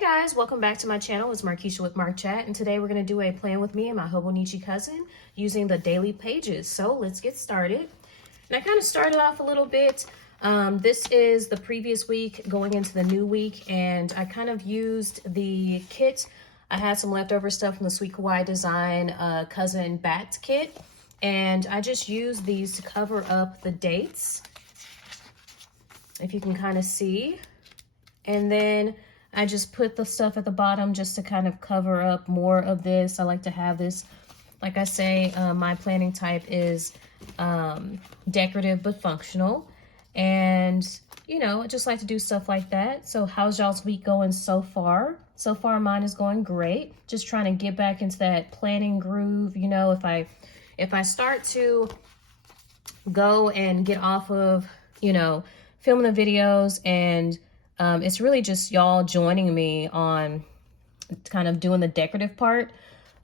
Hey guys, welcome back to my channel. It's Marqchat with Marqchat, and today we're going to do a plan with me and my Hobonichi cousin using the daily pages. So let's get started. And I kind of started off a little bit. This is the previous week going into the new week, and I kind of used the kit. I had some leftover stuff from the Sweet Kawaii Design Cousin Bat kit, and I just used these to cover up the dates, if you can kind of see. And then I just put the stuff at the bottom just to kind of cover up more of this. I like to have this, like I say, my planning type is decorative but functional. And, you know, I just like to do stuff like that. So how's y'all's week going so far? So far, mine is going great. Just trying to get back into that planning groove. You know, if I start to go and get off of, you know, filming the videos, and it's really just y'all joining me on kind of doing the decorative part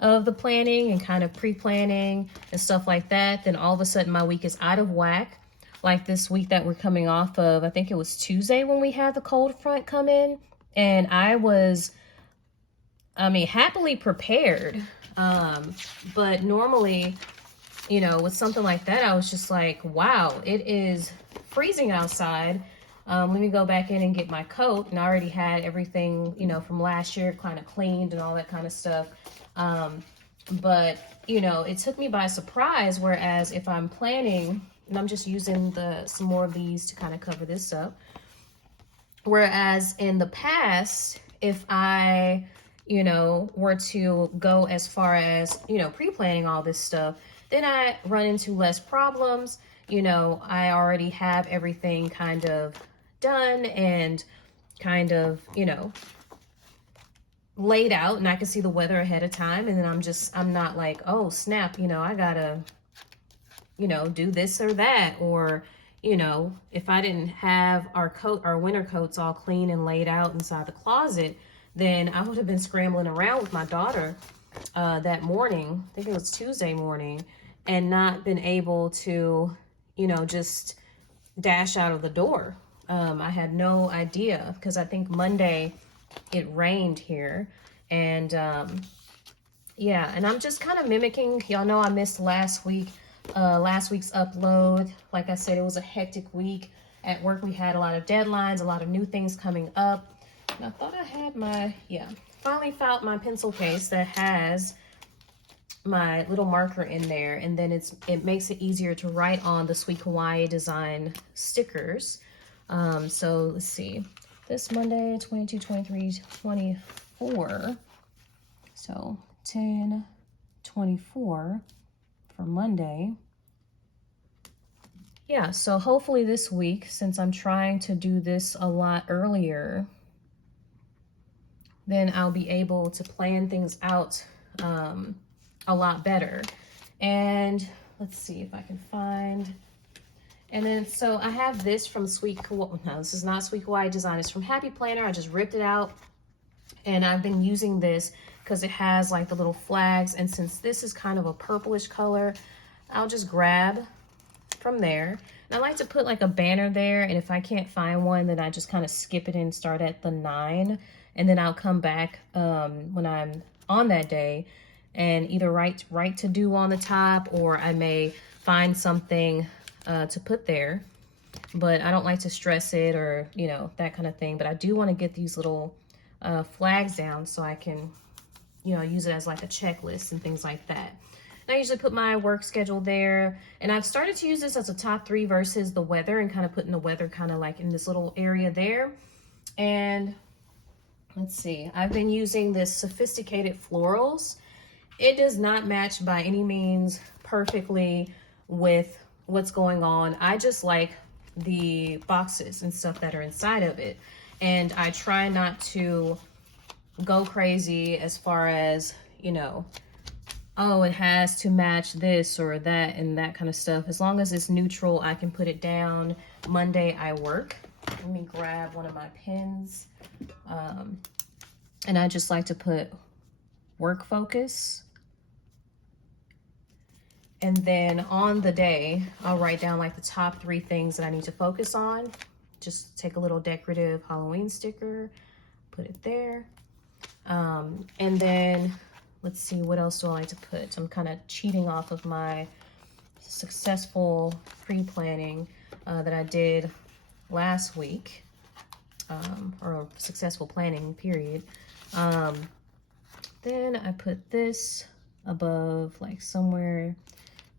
of the planning and kind of pre-planning and stuff like that, then all of a sudden my week is out of whack. Like this week that we're coming off of, I think it was Tuesday when we had the cold front come in, and I was, happily prepared. But normally, you know, with something like that, I was just like, wow, it is freezing outside. Let me go back in and get my coat. And I already had everything, you know, from last year kind of cleaned and all that kind of stuff. But, you know, it took me by surprise. Whereas if I'm planning, and I'm just using some more of these to kind of cover this up. Whereas in the past, if I, you know, were to go as far as, you know, pre-planning all this stuff, then I run into less problems. You know, I already have everything kind of done and kind of, you know, laid out, and I can see the weather ahead of time. And then I'm not like, oh snap, you know, I gotta, you know, do this or that. Or, you know, if I didn't have our winter coats all clean and laid out inside the closet, then I would have been scrambling around with my daughter that morning, I think it was Tuesday morning, and not been able to, you know, just dash out of the door. I had no idea, because I think Monday it rained here. And yeah, and I'm just kind of mimicking, y'all know I missed last week's upload. Like I said, it was a hectic week at work. We had a lot of deadlines, a lot of new things coming up. And I thought I had finally found my pencil case that has my little marker in there, and then it makes it easier to write on the Sweet Kawaii Design stickers. So let's see, this Monday, 22, 23, 24. So 10, 24 for Monday. Yeah, so hopefully this week, since I'm trying to do this a lot earlier, then I'll be able to plan things out a lot better. And let's see if I can find. And then, so I have this from Sweet Kawaii. No, this is not Sweet Kawaii Design. It's from Happy Planner. I just ripped it out. And I've been using this because it has like the little flags. And since this is kind of a purplish color, I'll just grab from there. And I like to put like a banner there. And if I can't find one, then I just kind of skip it and start at the 9. And then I'll come back when I'm on that day and either write to do on the top, or I may find something to put there. But I don't like to stress it, or, you know, that kind of thing. But I do want to get these little flags down so I can, you know, use it as like a checklist and things like that. And I usually put my work schedule there. And I've started to use this as a top 3 versus the weather, and kind of putting the weather kind of like in this little area there. And let's see, I've been using this Sophisticated Florals. It does not match by any means perfectly with what's going on. I just like the boxes and stuff that are inside of it. And I try not to go crazy as far as, you know, oh, it has to match this or that and that kind of stuff. As long as it's neutral, I can put it down. Monday I work. Let me grab one of my pens. And I just like to put work focus. And then on the day, I'll write down like the top 3 things that I need to focus on. Just take a little decorative Halloween sticker, put it there. And then let's see, what else do I like to put? I'm kind of cheating off of my successful pre-planning that I did last week, or a successful planning period. Then I put this above, like somewhere.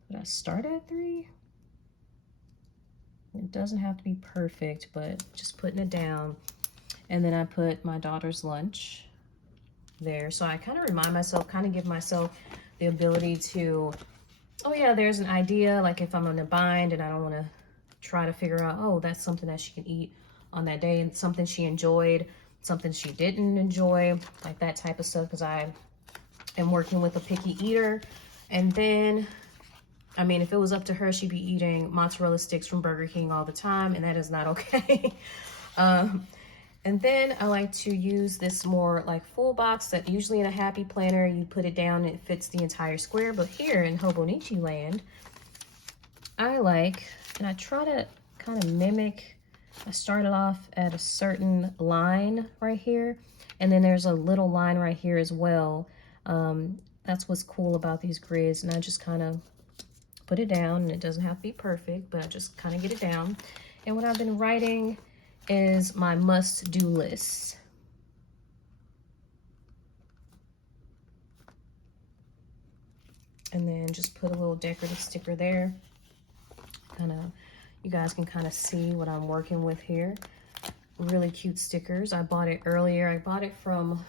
Did I start at 3? It doesn't have to be perfect, but just putting it down. And then I put my daughter's lunch there. So I kind of remind myself, kind of give myself the ability to, oh yeah, there's an idea, like if I'm in a bind and I don't want to try to figure out, oh, that's something that she can eat on that day, and something she enjoyed, something she didn't enjoy, like that type of stuff, because I am working with a picky eater. And then, I mean, if it was up to her, she'd be eating mozzarella sticks from Burger King all the time, and that is not okay. And then I like to use this more like full box that usually in a happy planner, you put it down and it fits the entire square. But here in Hobonichi land, I like, and I try to kind of mimic, I started off at a certain line right here, and then there's a little line right here as well. That's what's cool about these grids, and I just kind of put it down, and it doesn't have to be perfect, but I just kind of get it down. And what I've been writing is my must-do list. And then just put a little decorative sticker there. Kind of, you guys can kind of see what I'm working with here. Really cute stickers. I bought it earlier. I bought it from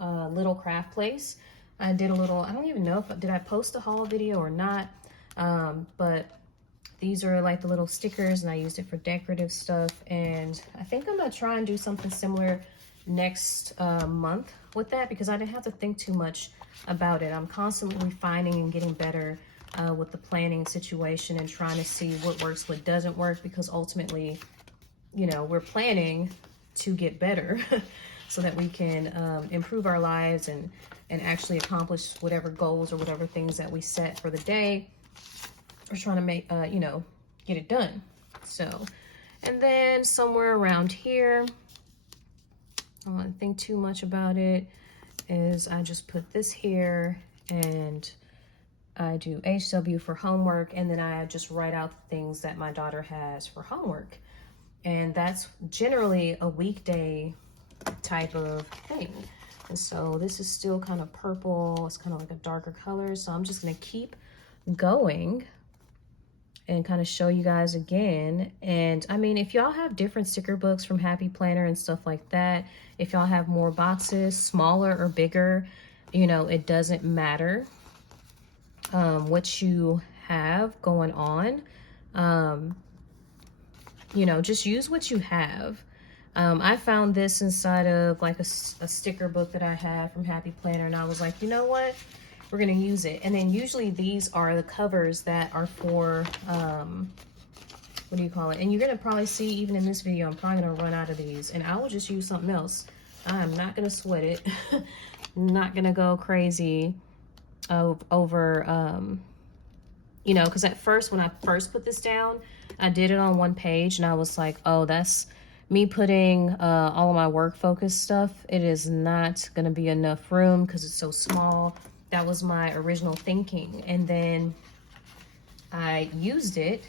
Little Craft Place. I did a little, I don't even know if, did I post a haul video or not? But these are like the little stickers, and I used it for decorative stuff. And I think I'm gonna try and do something similar next month with that, because I didn't have to think too much about it. I'm constantly refining and getting better with the planning situation and trying to see what works, what doesn't work, because ultimately, you know, we're planning to get better so that we can improve our lives and actually accomplish whatever goals or whatever things that we set for the day. We're trying to make, you know, get it done. So, and then somewhere around here, I don't want to think too much about it, is I just put this here, and I do HW for homework, and then I just write out the things that my daughter has for homework. And that's generally a weekday type of thing. And so this is still kind of purple. It's kind of like a darker color. So I'm just going to keep going and kind of show you guys again. And I mean, if y'all have different sticker books from Happy Planner and stuff like that, if y'all have more boxes, smaller or bigger, you know, it doesn't matter what you have going on. You know, just use what you have. I found this inside of like a sticker book that I have from Happy Planner, and I was like, you know what? We're gonna use it. And then usually these are the covers that are for, what do you call it? And you're gonna probably see, even in this video, I'm probably gonna run out of these, and I will just use something else. I'm not gonna sweat it. Not gonna go crazy over, you know, because at first, when I first put this down, I did it on one page, and I was like, oh, that's me putting all of my work focus stuff. It is not gonna be enough room because it's so small. That was my original thinking. And then I used it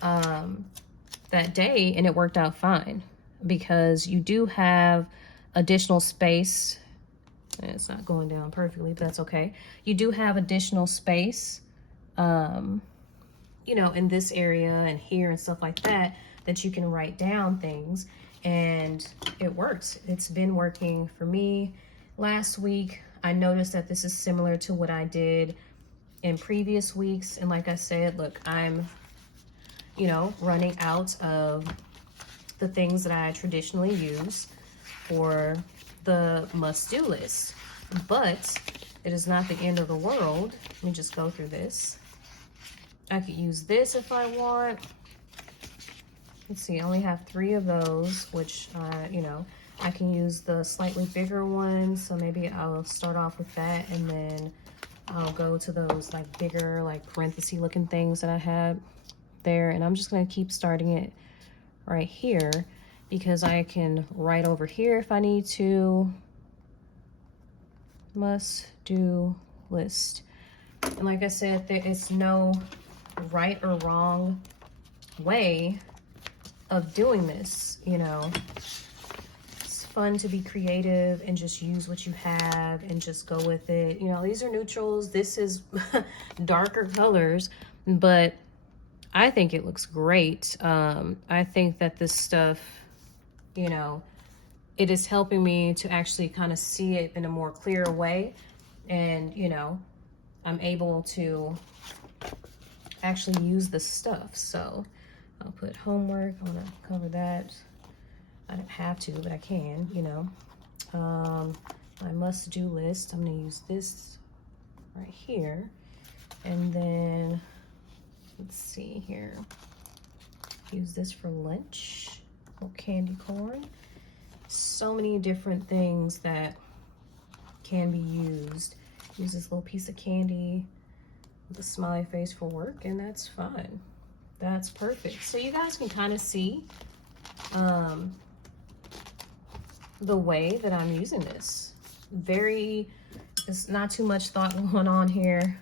that day, and it worked out fine, because you do have additional space. And it's not going down perfectly, but that's okay. You do have additional space, you know, in this area and here and stuff like that, that you can write down things, and it works. It's been working for me. Last week, I noticed that this is similar to what I did in previous weeks. And like I said, look, I'm, you know, running out of the things that I traditionally use for the must-do list. But it is not the end of the world. Let me just go through this. I could use this if I want. Let's see, I only have 3 of those, which, you know, I can use the slightly bigger one. So maybe I'll start off with that, and then I'll go to those like bigger, like parenthesis looking things that I had there. And I'm just gonna keep starting it right here, because I can write over here if I need to. must do list. And like I said, there is no right or wrong way of doing this, you know. It's fun to be creative and just use what you have and just go with it. You know, these are neutrals. This is darker colors, but I think it looks great. I think that this stuff, you know, it is helping me to actually kind of see it in a more clear way. And, you know, I'm able to actually use the stuff. So I'll put homework. I want to cover that. I don't have to, but I can, you know. My must-do list. I'm going to use this right here. And then, let's see here. Use this for lunch. Little candy corn. So many different things that can be used. Use this little piece of candy with a smiley face for work, and that's fine. That's perfect. So you guys can kind of see the way that I'm using this. It's not too much thought going on here.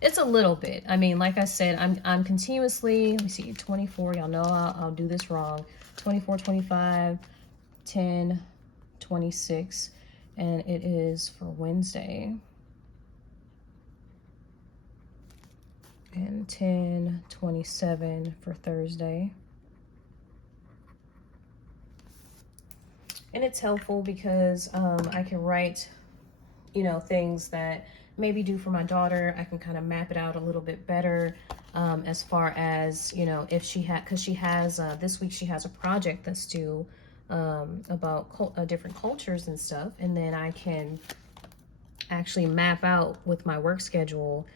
It's a little bit. I mean, like I said, I'm continuously, let me see, 24, y'all know I'll do this wrong. 24, 25, 10, 26, and it is for Wednesday. And 10, 27 for Thursday. And it's helpful because I can write, you know, things that maybe do for my daughter. I can kind of map it out a little bit better as far as, you know, if she had, because she has, this week she has a project that's due about different cultures and stuff. And then I can actually map out with my work schedule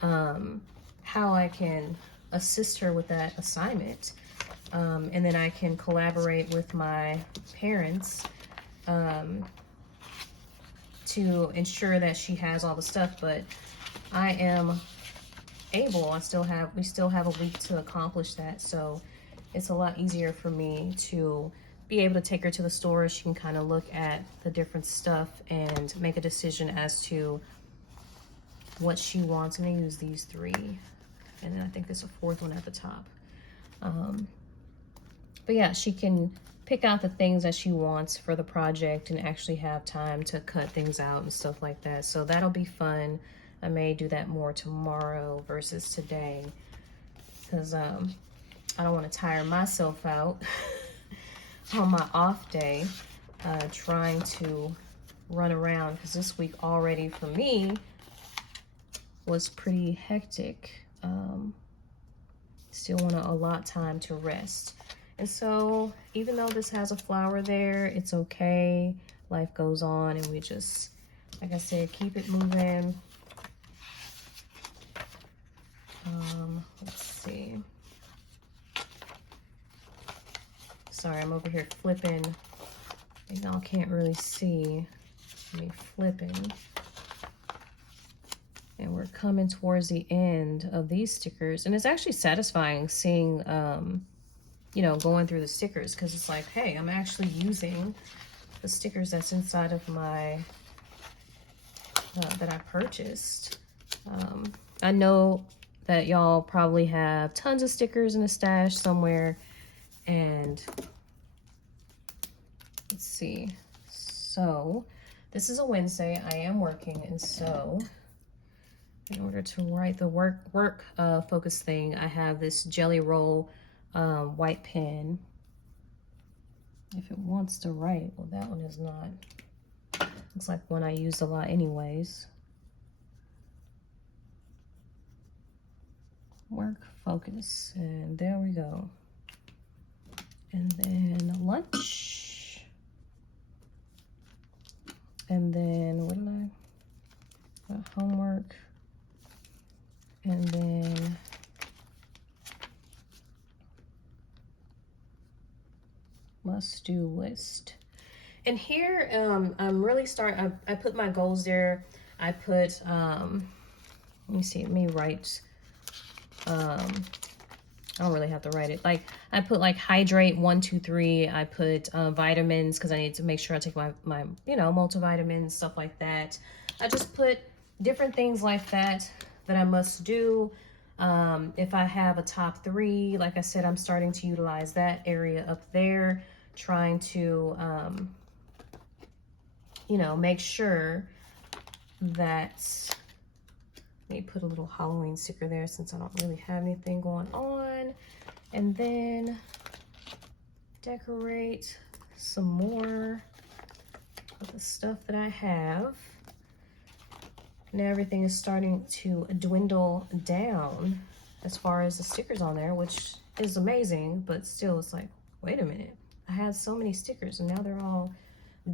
how I can assist her with that assignment. And then I can collaborate with my parents to ensure that she has all the stuff. But I am able, we still have a week to accomplish that. So it's a lot easier for me to be able to take her to the store. She can kind of look at the different stuff and make a decision as to what she wants. I'm gonna use these 3. And then I think there's a 4th one at the top. But yeah, she can pick out the things that she wants for the project and actually have time to cut things out and stuff like that. So that'll be fun. I may do that more tomorrow versus today, because I don't want to tire myself out on my off day trying to run around, because this week already for me was pretty hectic. Still want to allot time to rest. And so even though this has a flower there, it's okay. Life goes on, and we just, like I said, keep it moving. Let's see. Sorry, I'm over here flipping. And y'all can't really see me flipping. And we're coming towards the end of these stickers. And it's actually satisfying seeing, you know, going through the stickers, because it's like, hey, I'm actually using the stickers that's inside of my, that I purchased. I know that y'all probably have tons of stickers in a stash somewhere. And let's see. So this is a Wednesday. I am working, and so in order to write the work focus thing, I have this Jelly Roll white pen. If it wants to write, well, that one is not. Looks like one I used a lot anyways. Work focus, and there we go. And then lunch. And then what did I? Homework. And then must do list. And here I'm really starting, I put my goals there. I put let me see, let me write I don't really have to write it. Like I put like hydrate 1, 2, 3. I put vitamins because I need to make sure I take my you know, multivitamins, stuff like that. I just put different things like that that I must do. If I have a top 3, like I said, I'm starting to utilize that area up there, trying to you know, make sure that, let me put a little Halloween sticker there since I don't really have anything going on. And then decorate some more of the stuff that I have. Now everything is starting to dwindle down as far as the stickers on there, which is amazing, but still it's like, wait a minute. I had so many stickers and now they're all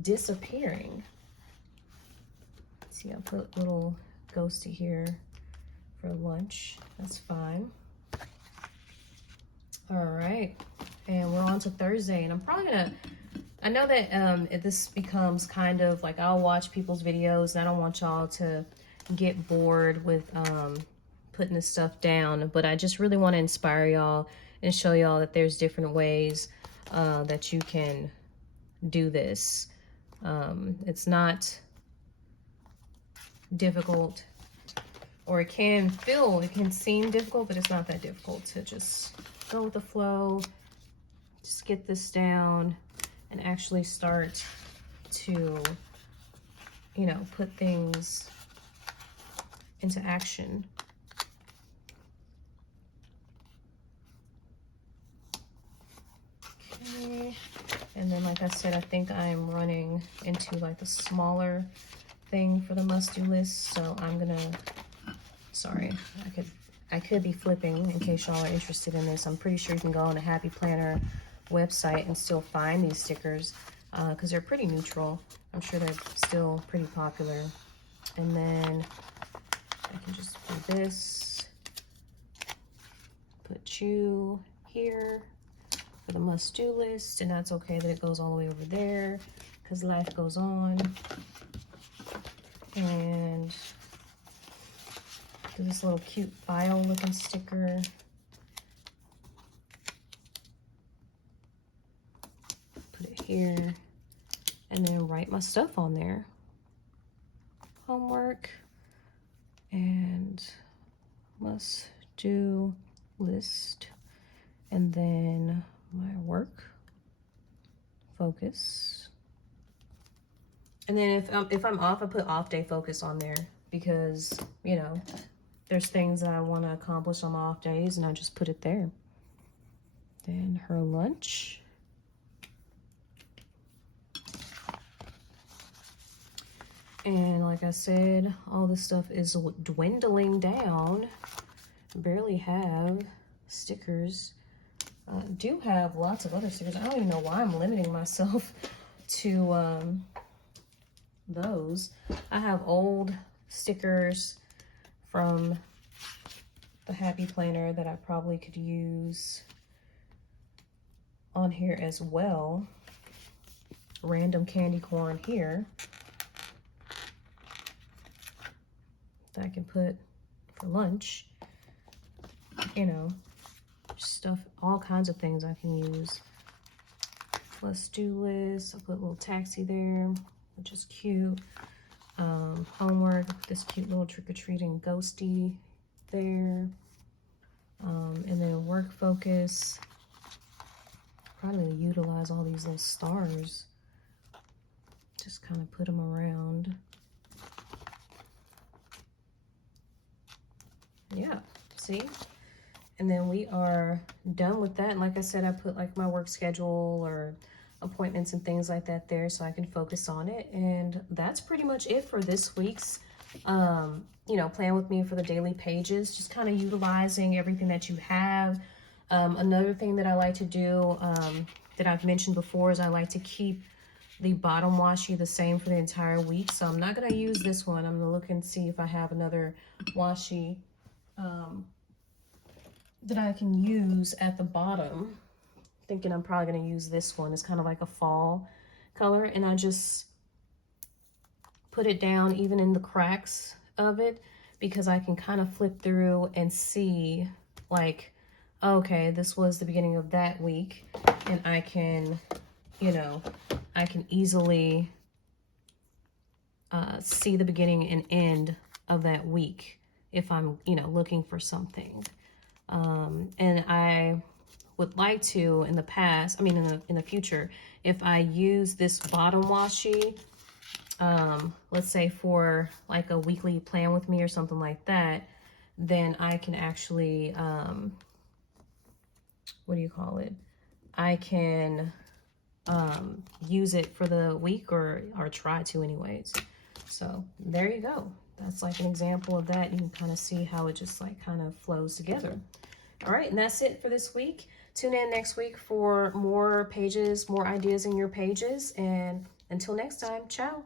disappearing. See, I put little ghosty here for lunch. That's fine. All right, and we're on to Thursday, and I'm probably gonna, I know that if this becomes kind of like, I'll watch people's videos and I don't want y'all to get bored with putting this stuff down, but I just really want to inspire y'all and show y'all that there's different ways that you can do this. It's not difficult, or it can seem difficult, but it's not that difficult to just go with the flow, just get this down and actually start to, you know, put things into action. Okay, and then like I said, I think I'm running into like the smaller thing for the must-do list, so I'm gonna, sorry, I could be flipping in case y'all are interested in this. I'm pretty sure you can go on the Happy Planner website and still find these stickers because they're pretty neutral. I'm sure they're still pretty popular. And then I can just do this, put you here for the must-do list, and that's okay that it goes all the way over there because life goes on. And do this little cute file looking sticker. Put it here and then write my stuff on there. Homework and must do list, and then my work focus. And then if I'm off, I put off day focus on there because, you know, there's things that I want to accomplish on my off days and I just put it there. Then her lunch. And like I said, all this stuff is dwindling down. Barely have stickers. Do have lots of other stickers. I don't even know why I'm limiting myself to those. I have old stickers from the Happy Planner that I probably could use on here as well. Random candy corn here that I can put for lunch. You know, stuff, all kinds of things I can use. Must-do list. I put a little taxi there, which is cute. Homework, this cute little trick-or-treating ghosty there. And then work focus. Probably utilize all these little stars. Just kind of put them around. Yeah, see? And then we are done with that. And like I said, I put like my work schedule or appointments and things like that there so I can focus on it. And that's pretty much it for this week's, you know, plan with me for the daily pages. Just kind of utilizing everything that you have. Another thing that I like to do that I've mentioned before is I like to keep the bottom washi the same for the entire week. So I'm not going to use this one. I'm going to look and see if I have another washi that I can use at the bottom. Thinking I'm probably going to use this one. It's kind of like a fall color, and I just put it down even in the cracks of it because I can kind of flip through and see like okay, this was the beginning of that week, and I can, you know, I can easily see the beginning and end of that week if I'm, you know, looking for something. And I would like to, in the past, I mean, in the future, if I use this bottom washi, let's say for like a weekly plan with me or something like that, then I can actually, what do you call it? I can use it for the week, or try to anyways. So there you go. That's like an example of that. You can kind of see how it just like kind of flows together. All right, and that's it for this week. Tune in next week for more pages, more ideas in your pages. And until next time, ciao.